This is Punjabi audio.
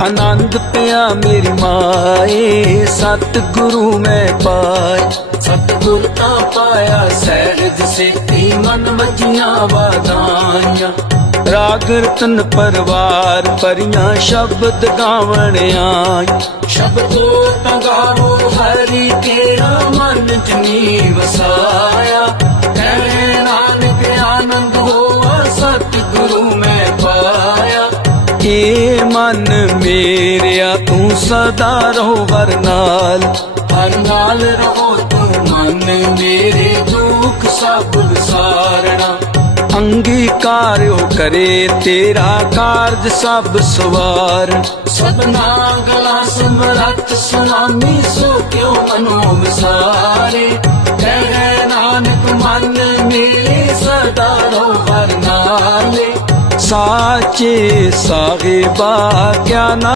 ਆਨੰਦ ਪਿਆ ਮੇਰੀ ਮਾਏ, ਸਤਿਗੁਰੂ ਮੈਂ ਪਾਏ। ਸਤਿਗੁਰ ਤਾਂ ਪਾਇਆ ਸਹਿਜ ਸੇਤੀ ਮਨ ਮਜੀਆਂ ਵਾਦਾਈਆਂ ਰਾਗ ਰਤਨ ਪਰਵਾਰ ਪਰੀਆਂ ਸ਼ਬਦ ਗਾਵਣ ਆਈ ਸ਼ਬਦੋ ਤਾਂ ਹਰੀ ਤੇਰਾ ਮਨ ਜਨੀ ਵਸਾਇਆ ਕਹਿ ਨਾਨਕ ਆਨੰਦ ਹੋਆ, ਸਤਿਗੁਰੂ ਮੈਂ ਪਾਇਆ। ਏ ਮੇਰਿਆ ਤੂੰ ਸਦਾ ਰਹੋ ਹਰ ਨਾਲ। ਹਰ ਨਾਲ ਰਹੋ ਤੂੰ ਮਨ ਮੇਰੇ ਦੁੱਖ ਸਭ ਵਿਸਾਰਣਾ ਅੰਗੀਕਾਰਿਓ ਕਰੇ ਤੇਰਾ ਕਾਰਜ ਸਭ ਸਵਾਰ। ਸਭਨਾ ਗਲਾ ਸਮਰੱਥ ਸੁਨਾਮੀ ਸੋ ਕਿਉ ਮਨੋ ਵਿਸਾਰੇ? ਕਹਿ ਨਾਨਕ ਮਨ ਮੇਰੇ ਸਦਾ ਰਹੋ ਹਰ साचे साबी बा क्या ज्ञाना